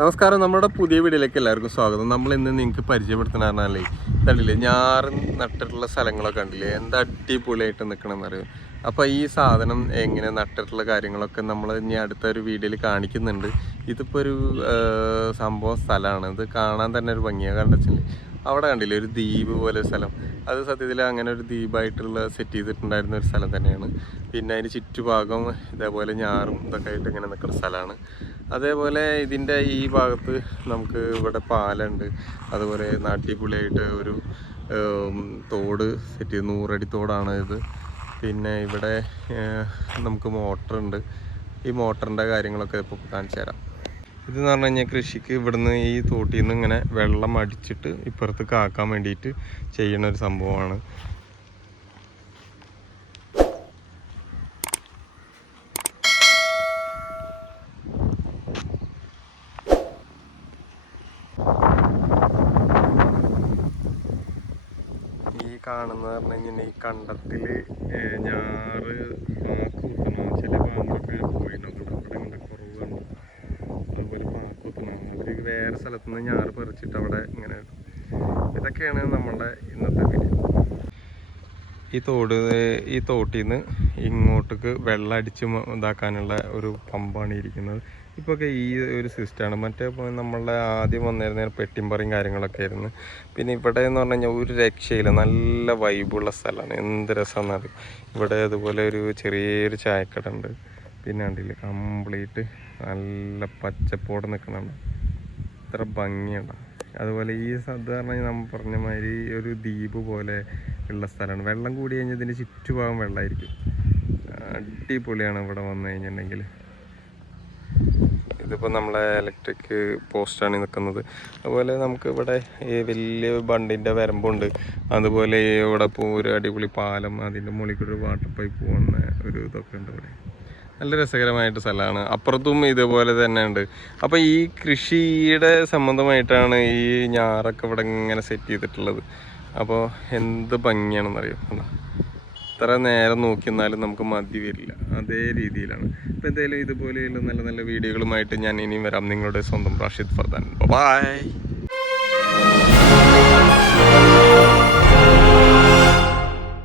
നമസ്കാരം നമ്മുടെ പുതിയ വീഡിയോയിലേക്ക് എല്ലാവർക്കും സ്വാഗതം. നമ്മൾ ഇന്ന് നിങ്ങൾക്ക് പരിചയപ്പെടുത്തുന്ന പറഞ്ഞാലേ കണ്ടില്ലേ ഞാറ് നട്ടിട്ടുള്ള സ്ഥലങ്ങളൊക്കെ കണ്ടില്ലേ എന്താ അടിപൊളിയായിട്ട് നിൽക്കണമെന്ന് അറിയും? അപ്പോൾ ഈ സാധനം എങ്ങനെ നട്ടിട്ടുള്ള കാര്യങ്ങളൊക്കെ നമ്മൾ ഇനി അടുത്തൊരു വീഡിയോയിൽ കാണിക്കുന്നുണ്ട്. ഇതിപ്പോൾ ഒരു സംഭവം സ്ഥലമാണ്. ഇത് കാണാൻ തന്നെ ഒരു ഭംഗിയാണ് കണ്ടിച്ചില്ലേ അവിടെ കണ്ടില്ലേ ഒരു ദ്വീപ് പോലെ സ്ഥലം. അത് സത്യത്തിൽ അങ്ങനെ ഒരു ദ്വീപായിട്ടുള്ള സെറ്റ് ചെയ്തിട്ടുണ്ടായിരുന്ന ഒരു സ്ഥലം തന്നെയാണ്. പിന്നെ അതിന് ചുറ്റുഭാഗം ഇതേപോലെ ഞാറും ഇതൊക്കെ ആയിട്ട് ഇങ്ങനെ നിൽക്കുന്ന സ്ഥലമാണ്. അതേപോലെ ഇതിന്റെ ഈ ഭാഗത്ത് നമുക്ക് ഇവിടെ പാലുണ്ട്. അതുപോലെ നാട്ടിപ്പുളിയായിട്ട് ഒരു തോട് സെറ്റ് ചെയ്ത്. നൂറടി തോടാണ് ഇത്. പിന്നെ ഇവിടെ നമുക്ക് മോട്ടറുണ്ട്. ഈ മോട്ടറിന്റെ കാര്യങ്ങളൊക്കെ ഇപ്പോൾ കാണിച്ചു തരാം. ഇതെന്ന് പറഞ്ഞു കഴിഞ്ഞാൽ കൃഷിക്ക് ഇവിടുന്ന് ഈ തോട്ടിൽ നിന്ന് ഇങ്ങനെ വെള്ളം അടിച്ചിട്ട് ഇപ്പുറത്ത് കാക്കാൻ വേണ്ടിയിട്ട് ചെയ്യുന്ന ഒരു സംഭവമാണ്. ഈ കാണുന്ന പറഞ്ഞു കഴിഞ്ഞാൽ ഈ കണ്ടത്തിൽ ഞാറ് പാക്ക് കുത്തണം ചില പാമ്പൊക്കെ പോയി നമ്മുടെ അവിടെ ഇങ്ങനെ കുറവ് കണ്ടു. അതുപോലെ പാക്ക് കുത്തണം അവർ വേറെ സ്ഥലത്തുനിന്ന് ഞാറ് പറിച്ചിട്ട് അവിടെ ഇങ്ങനെ. ഇതൊക്കെയാണ് നമ്മളുടെ ഇന്നത്തെ വീഡിയോ ഈ തോട് ഈ തോട്ടിൽ നിന്ന് ഇങ്ങോട്ടേക്ക് വെള്ളം അടിച്ച് ഇതാക്കാനുള്ള ഒരു പമ്പാണ് ഇരിക്കുന്നത്. ഇപ്പോൾ ഒക്കെ ഈ ഒരു സിസ്റ്റമാണ്. മറ്റേ നമ്മളുടെ ആദ്യം വന്നിരുന്ന പെട്ടിമ്പറയും കാര്യങ്ങളൊക്കെ ആയിരുന്നു. പിന്നെ ഇവിടെ എന്ന് പറഞ്ഞു കഴിഞ്ഞാൽ ഒരു രക്ഷയില്ല. നല്ല വൈബുള്ള സ്ഥലമാണ് എന്ത് രസമെന്നത് ഇവിടെ അതുപോലെ ഒരു ചെറിയൊരു ചായക്കട ഉണ്ട്. പിന്നെ കണ്ടില്ലേ? കംപ്ലീറ്റ് നല്ല പച്ചപ്പോടെ നിൽക്കുന്നുണ്ട്. ഇത്ര ഭംഗിയുണ്ട്. അതുപോലെ ഈ സാധാരണ നമ്മൾ പറഞ്ഞ മാതിരി ഒരു ദ്വീപ് പോലെ ഉള്ള സ്ഥലമാണ്. വെള്ളം കൂടി കഴിഞ്ഞാൽ ഇതിന്റെ ചുറ്റുഭാഗം വെള്ളമായിരിക്കും അടിപൊളിയാണ് ഇവിടെ വന്നു കഴിഞ്ഞിട്ടുണ്ടെങ്കിൽ ഇതിപ്പോൾ നമ്മളെ ഇലക്ട്രിക് പോസ്റ്റാണ് നിൽക്കുന്നത് അതുപോലെ നമുക്ക് ഇവിടെ ഈ വലിയ ബണ്ടിന്റെ വരമ്പുണ്ട്. അതുപോലെ ഇവിടെ ഇപ്പോൾ ഒരു അടിപൊളി പാലം അതിന്റെ മുകളിൽ കൂടി വാട്ടർ പൈപ്പ് പോകുന്ന ഒരു ഇതൊക്കെ ഉണ്ട് ഇവിടെ. നല്ല രസകരമായിട്ട് സ്ഥലമാണ്. അപ്പുറത്തും ഇതുപോലെ തന്നെ ഉണ്ട്. അപ്പോൾ ഈ കൃഷിയുടെ സംബന്ധമായിട്ടാണ് ഈ ഞാറൊക്കെ ഇവിടെ ഇങ്ങനെ സെറ്റ് ചെയ്തിട്ടുള്ളത്. അപ്പോൾ എന്ത് ഭംഗിയാണെന്ന് അറിയാം എത്ര നേരം നോക്കിയെന്നാലും നമുക്ക് മതി വരില്ല. അതേ രീതിയിലാണ്. അപ്പോൾ എന്തായാലും ഇതുപോലെയുള്ള നല്ല നല്ല വീഡിയോകളുമായിട്ട് ഞാൻ ഇനിയും വരാം. നിങ്ങളുടെ സ്വന്തം റാഷിദ് ഫർദാൻ. ബൈ